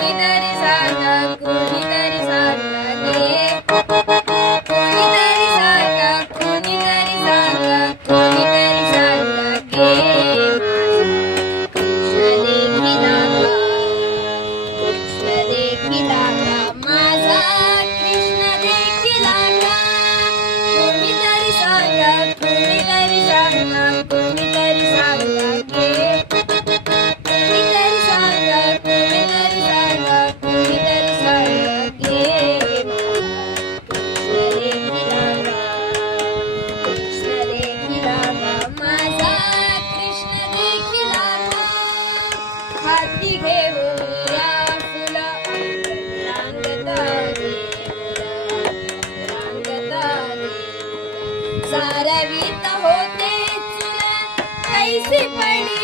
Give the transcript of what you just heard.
कोणीतरी सांगा कोणीतरी सांगा गे कोणीतरी सांगा कोणीतरी सांगा कोणीतरी सांगा गे कृष्ण देखिला का माझा कृष्ण देखिला का कोणीतरी सांगा कोणीतरी सांगा कोणीतरी सांगा गे कोणीतरी सांगा कोणीतरी सांगा कोणीतरी सांगा गे कृष्ण देखिला का माझा कृष्ण देखिला का हाती घेऊया फुलं रांगता सारवीत होते चुल कैसी पडी